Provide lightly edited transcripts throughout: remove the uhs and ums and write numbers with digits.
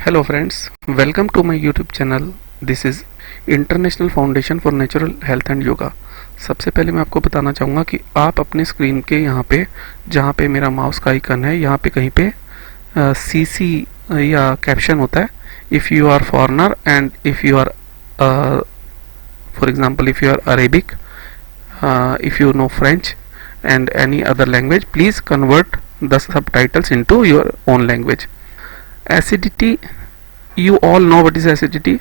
Hello friends, welcome to my YouTube channel. This is international foundation for natural health and yoga. सबसे पहले मैं आपको बताना चाहूँगा कि आप अपने स्क्रीन के यहाँ पे जहाँ पे मेरा माउस का आइकन है यहाँ पे कहीं पे CC या कैप्शन होता है, if you are foreigner and if you are for example if you are Arabic, if you know French and any other language, please convert the subtitles into your own language. Acidity, you all know what is acidity.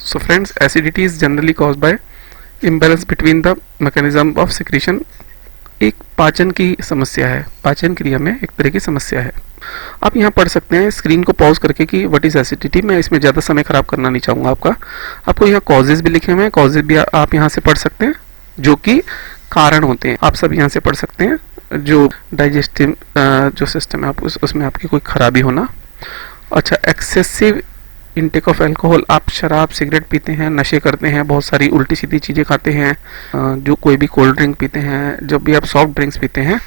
So friends, acidity is generally caused by imbalance between the mechanism of secretion. एक पाचन की समस्या है, पाचन क्रिया में एक तरह की समस्या है। आप यहाँ पढ़ सकते हैं स्क्रीन को पॉज करके कि व्हाट इज एसिडिटी। मैं इसमें ज़्यादा समय खराब करना नहीं चाहूँगा आपका। आपको यहाँ कॉजेज भी लिखे हुए हैं, कॉजेज भी आप यहाँ से पढ़ सकते हैं जो कि कारण होते हैं। आप सब यहाँ से पढ़ सकते हैं जो डाइजेस्टिव जो सिस्टम है आप उसमें आपकी कोई खराबी होना। अच्छा, एक्सेसिव इनटेक ऑफ अल्कोहल, आप शराब सिगरेट पीते हैं, नशे करते हैं, बहुत सारी उल्टी सीधी चीज़ें खाते हैं, जो कोई भी कोल्ड ड्रिंक पीते हैं, जब भी आप सॉफ्ट ड्रिंक्स पीते हैं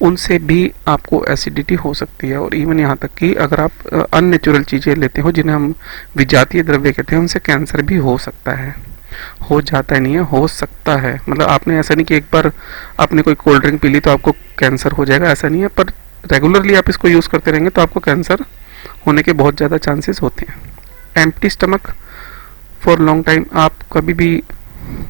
उनसे भी आपको एसिडिटी हो सकती है। और इवन यहाँ तक कि अगर आप अननेचुरल चीज़ें लेते हो जिन्हें हम विजातीय द्रव्य कहते हैं, उनसे कैंसर भी हो सकता है। हो जाता है नहीं है, हो सकता है। मतलब आपने ऐसा नहीं कि एक बार आपने कोई कोल्ड ड्रिंक पी ली तो आपको कैंसर हो जाएगा, ऐसा नहीं है। पर रेगुलरली आप इसको यूज़ करते रहेंगे तो आपको कैंसर होने के बहुत ज़्यादा चांसेस होते हैं। Empty stomach for long time, आप कभी भी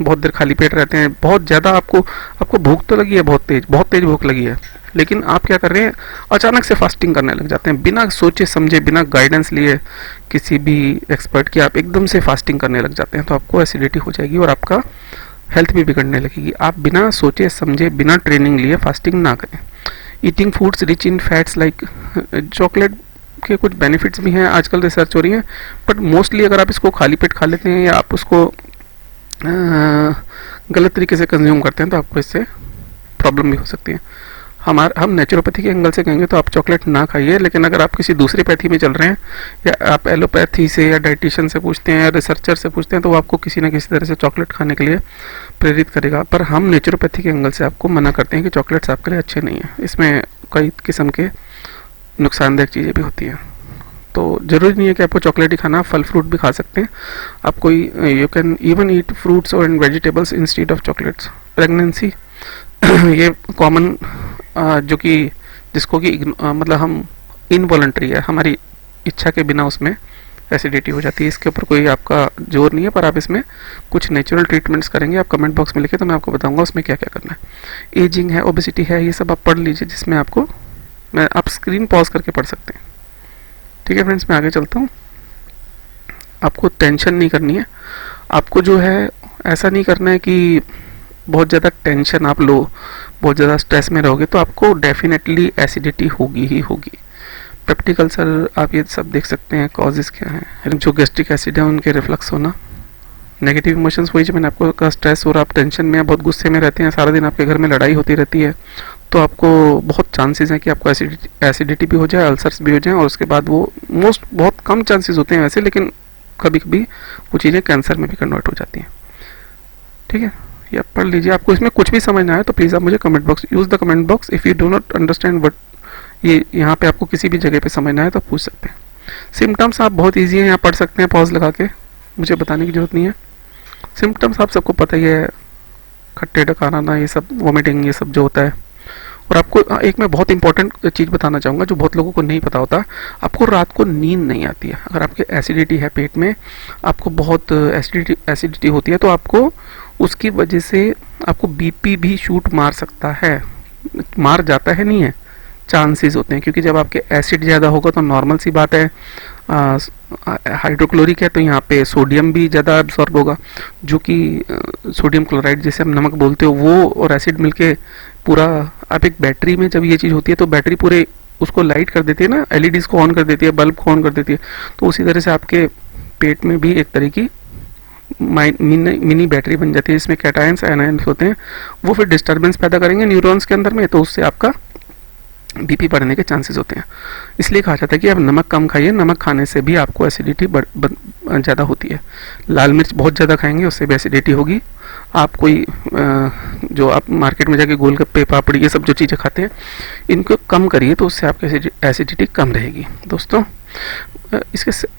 बहुत देर खाली पेट रहते हैं, बहुत ज़्यादा आपको भूख तो लगी है, बहुत तेज भूख लगी है, लेकिन आप क्या कर रहे हैं, अचानक से फास्टिंग करने लग जाते हैं बिना सोचे समझे, बिना गाइडेंस लिए किसी भी एक्सपर्ट की, आप एकदम से फास्टिंग करने लग जाते हैं तो आपको एसिडिटी हो जाएगी और आपका हेल्थ भी बिगड़ने लगेगी। आप बिना सोचे समझे, बिना ट्रेनिंग लिए फास्टिंग ना करें। Eating foods rich in fats like chocolate के कुछ बेनिफिट्स भी हैं, आजकल रिसर्च हो रही है, बट मोस्टली अगर आप इसको खाली पेट खा लेते हैं या आप उसको गलत तरीके से कंज्यूम करते हैं तो आपको इससे प्रॉब्लम भी हो सकती है। हम नेचुरोपैथी के एंगल से कहेंगे तो आप चॉकलेट ना खाइए, लेकिन अगर आप किसी दूसरी पैथी में चल रहे हैं या आप एलोपैथी से या डाइटिशियन से पूछते हैं या रिसर्चर से पूछते हैं तो वो आपको किसी ना किसी तरह से चॉकलेट खाने के लिए प्रेरित करेगा। पर हम नेचुरोपैथी के एंगल से आपको मना करते हैं कि चॉकलेट्स आपके लिए अच्छे नहीं हैं, इसमें कई किस्म के नुकसानदायक चीज़ें भी होती हैं। तो ज़रूरी नहीं है कि आपको चॉकलेट ही खाना, फल फ्रूट भी खा सकते हैं आप। कोई you can even eat fruits और vegetables instead of chocolates. Pregnancy ये कॉमन जो कि जिसको कि मतलब हम इनवॉलंटरी है, हमारी इच्छा के बिना उसमें एसिडिटी हो जाती है। इसके ऊपर कोई आपका जोर नहीं है, पर आप इसमें कुछ नेचुरल ट्रीटमेंट्स करेंगे, आप कमेंट बॉक्स में लिखे तो मैं आपको बताऊंगा उसमें क्या क्या करना है। एजिंग है, ओबेसिटी है, ये सब आप पढ़ लीजिए, जिसमें आपको आप स्क्रीन पॉज करके पढ़ सकते हैं। ठीक है फ्रेंड्स, मैं आगे चलता हूँ। आपको टेंशन नहीं करनी है, आपको जो है ऐसा नहीं करना है कि बहुत ज़्यादा टेंशन आप लो, बहुत ज़्यादा स्ट्रेस में रहोगे तो आपको डेफिनेटली एसिडिटी होगी ही होगी। पेप्टिक अल्सर, आप ये सब देख सकते हैं कॉजेज़ क्या हैं। जो गैस्ट्रिक एसिड है उनके रिफ्लक्स होना। नेगेटिव इमोशंस, वही जो मैंने आपको कहा, स्ट्रेस और आप टेंशन में, बहुत गुस्से में रहते हैं, सारा दिन आपके घर में लड़ाई होती रहती है, तो आपको बहुत चांसेस हैं कि आपको एसिडिटी भी हो जाए, अल्सर्स भी हो जाए, और उसके बाद वो बहुत कम चांसेस होते हैं वैसे, लेकिन कभी कभी वो चीज़ें कैंसर में भी कन्वर्ट हो जाती हैं। ठीक है, ये आप पढ़ लीजिए। आपको इसमें कुछ भी समझ ना आए तो प्लीज़ आप मुझे comment box, use the comment box if you do not understand what, ये यहाँ पे आपको किसी भी जगह पे समझ ना आए तो पूछ सकते हैं। सिम्टम्स आप बहुत ईजी हैं, यहाँ पढ़ सकते हैं पॉज लगा के, मुझे बताने की ज़रूरत नहीं है। सिम्टम्स आप सबको पता ही है, खट्टे डकार आना, ये सब, वॉमिटिंग, ये सब जो होता है। और आपको एक मैं बहुत इंपॉर्टेंट चीज़ बताना चाहूँगा जो बहुत लोगों को नहीं पता होता, आपको रात को नींद नहीं आती है। अगर आपके एसिडिटी है पेट में, आपको बहुत एसिडिटी होती है, तो आपको उसकी वजह से आपको बीपी भी शूट मार सकता है, मार जाता है नहीं है, चांसेस होते हैं, क्योंकि जब आपके एसिड ज़्यादा होगा तो नॉर्मल सी बात है, हाइड्रोक्लोरिक है तो यहाँ पे सोडियम भी ज़्यादा एब्जॉर्ब होगा, जो कि सोडियम क्लोराइड जिसे हम नमक बोलते हो, वो और एसिड मिलके पूरा, आप एक बैटरी में जब ये चीज़ होती है तो बैटरी पूरे उसको लाइट कर देती है ना, एलईडीज़ को ऑन कर देती है, बल्ब को ऑन कर देती है, तो उसी तरह से आपके पेट में भी एक तरह की मिनी बैटरी बन जाती है, इसमें कैटायंस एनायंस होते हैं, वो फिर डिस्टर्बेंस पैदा करेंगे न्यूरॉन्स के अंदर में, तो उससे आपका बीपी बढ़ने के चांसेस होते हैं। इसलिए कहा जाता है कि आप नमक कम खाइए, नमक खाने से भी आपको एसिडिटी ज़्यादा होती है। लाल मिर्च बहुत ज़्यादा खाएंगे उससे भी एसिडिटी होगी। आप कोई जो आप मार्केट में जाके गोलगप्पे, पापड़ी, ये सब जो चीज़ें खाते हैं, इनको कम करिए तो उससे आपकी एसिडिटी कम रहेगी। दोस्तों,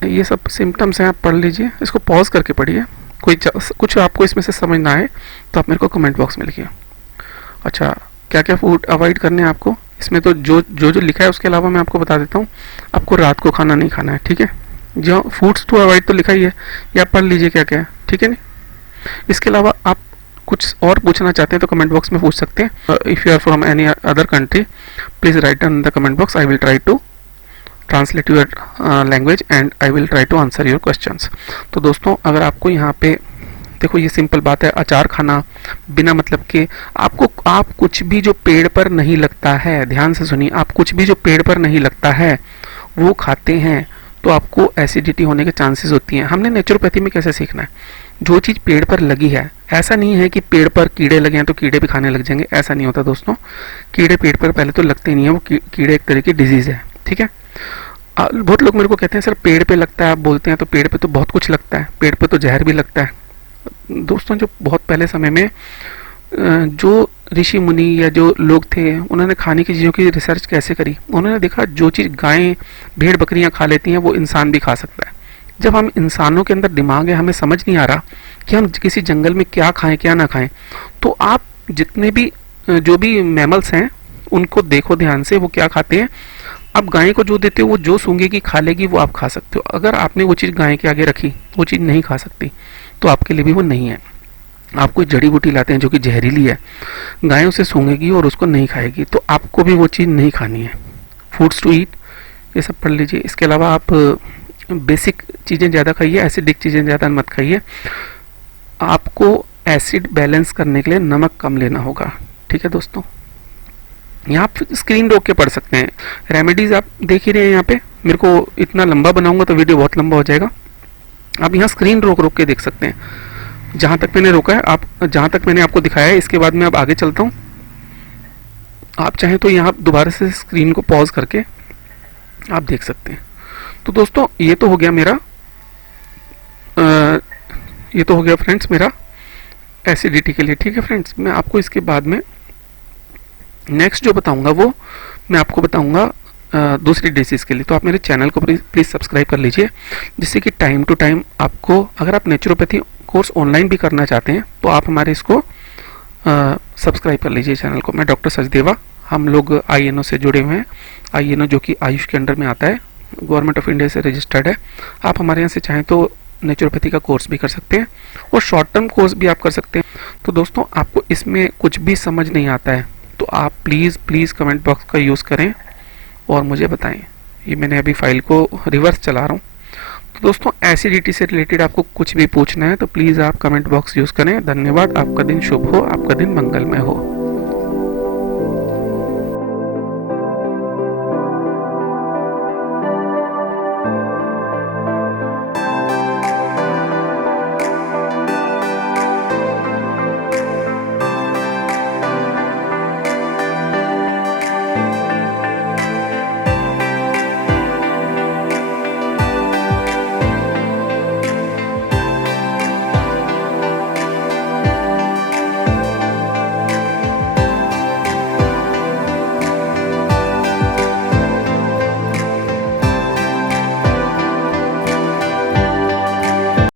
ये सब सिम्टम्स हैं, आप पढ़ लीजिए, इसको पॉज करके पढ़िए। कुछ आपको इसमें से समझ ना आए तो आप मेरे को कमेंट बॉक्स में लिखिए। अच्छा, क्या क्या फूड अवॉइड करने हैं आपको, इसमें तो जो लिखा है उसके अलावा मैं आपको बता देता हूँ। आपको रात को खाना नहीं खाना है, ठीक है। जो फूड्स टू अवॉइड तो लिखा ही है, ये आप पढ़ लीजिए क्या क्या है, ठीक है। नहीं, इसके अलावा आप कुछ और पूछना चाहते हैं तो कमेंट बॉक्स में पूछ सकते हैं। If you are from any other country, please write in the comment box, I will try to translate your language and I will try to answer your questions. तो दोस्तों, अगर आपको यहाँ पे देखो, ये सिंपल बात है, अचार खाना बिना मतलब के, आप कुछ भी जो पेड़ पर नहीं लगता है, ध्यान से सुनिए, आप कुछ भी जो पेड़ पर नहीं लगता है वो खाते हैं तो आपको एसिडिटी होने के चांसेस होती हैं। हमने नेचुरोपैथी में कैसे सीखना है, जो चीज़ पेड़ पर लगी है, ऐसा नहीं है कि पेड़ पर कीड़े लगे हैं तो कीड़े भी खाने लग जाएंगे, ऐसा नहीं होता दोस्तों। कीड़े पेड़ पर पहले तो लगते नहीं है, वो कीड़े एक तरह की डिजीज़ है, ठीक है। बहुत लोग मेरे को कहते हैं सर पेड़ पे लगता है, आप बोलते हैं तो पेड़ पे तो बहुत कुछ लगता है, पेड़ पे तो जहर भी लगता है। दोस्तों, जो बहुत पहले समय में जो ऋषि मुनि या जो लोग थे, उन्होंने खाने की चीज़ों की रिसर्च कैसे करी, उन्होंने देखा जो चीज़ गायें भेड़ बकरियां खा लेती हैं वो इंसान भी खा सकता है। जब हम इंसानों के अंदर दिमाग है, हमें समझ नहीं आ रहा कि हम किसी जंगल में क्या खाएं क्या ना खाएं, तो आप जितने भी जो भी मैमल्स हैं उनको देखो ध्यान से, वो क्या खाते हैं। आप गाय को जो देते हो वो जो सूंघेगी खा लेगी, वो आप खा सकते हो। अगर आपने वो चीज़ गाय के आगे रखी, वो चीज़ नहीं खा सकती, तो आपके लिए भी वो नहीं है। आप कोई जड़ी बूटी लाते हैं जो कि जहरीली है, गाय उसे सूंघेगी और उसको नहीं खाएगी, तो आपको भी वो चीज़ नहीं खानी है। फूड्स टू ईट, ये सब पढ़ लीजिए। इसके अलावा आप बेसिक चीज़ें ज़्यादा खाइए, एसिडिक चीज़ें ज़्यादा मत खाइए। आपको एसिड बैलेंस करने के लिए नमक कम लेना होगा, ठीक है दोस्तों। यहाँ आप स्क्रीन रोक के पढ़ सकते हैं, रेमेडीज़ आप देख ही रहे हैं यहाँ पे। मेरे को इतना लंबा बनाऊंगा तो वीडियो बहुत लंबा हो जाएगा, आप यहाँ स्क्रीन रोक रोक के देख सकते हैं। जहाँ तक मैंने रोका है, आप जहाँ तक मैंने आपको दिखाया है, इसके बाद मैं अब आगे चलता हूँ। आप चाहें तो यहाँ दोबारा से स्क्रीन को पॉज करके आप देख सकते हैं। तो दोस्तों, ये तो हो गया मेरा ये तो हो गया फ्रेंड्स मेरा एसिडिटी के लिए, ठीक है फ्रेंड्स। मैं आपको इसके बाद में नेक्स्ट जो बताऊंगा वो मैं आपको बताऊंगा दूसरी डिसीज़ के लिए। तो आप मेरे चैनल को प्लीज़ सब्सक्राइब कर लीजिए, जिससे कि टाइम टू टाइम आपको, अगर आप नेचुरोपैथी कोर्स ऑनलाइन भी करना चाहते हैं तो आप हमारे इसको सब्सक्राइब कर लीजिए चैनल को। मैं डॉक्टर सचदेवा, हम लोग INO से जुड़े हुए हैं। INO जो कि आयुष के अंडर में आता है, गवर्नमेंट ऑफ इंडिया से रजिस्टर्ड है। आप हमारे यहाँ से चाहें तो नेचुरोपैथी का कोर्स भी कर सकते हैं और शॉर्ट टर्म कोर्स भी आप कर सकते हैं। तो दोस्तों, आपको इसमें कुछ भी समझ नहीं आता है तो आप प्लीज़ कमेंट बॉक्स का यूज़ करें और मुझे बताएं। ये मैंने अभी फाइल को रिवर्स चला रहा हूँ। तो दोस्तों, एसिडिटी से रिलेटेड आपको कुछ भी पूछना है तो प्लीज़ आप कमेंट बॉक्स यूज़ करें। धन्यवाद, आपका दिन शुभ हो, आपका दिन मंगलमय हो।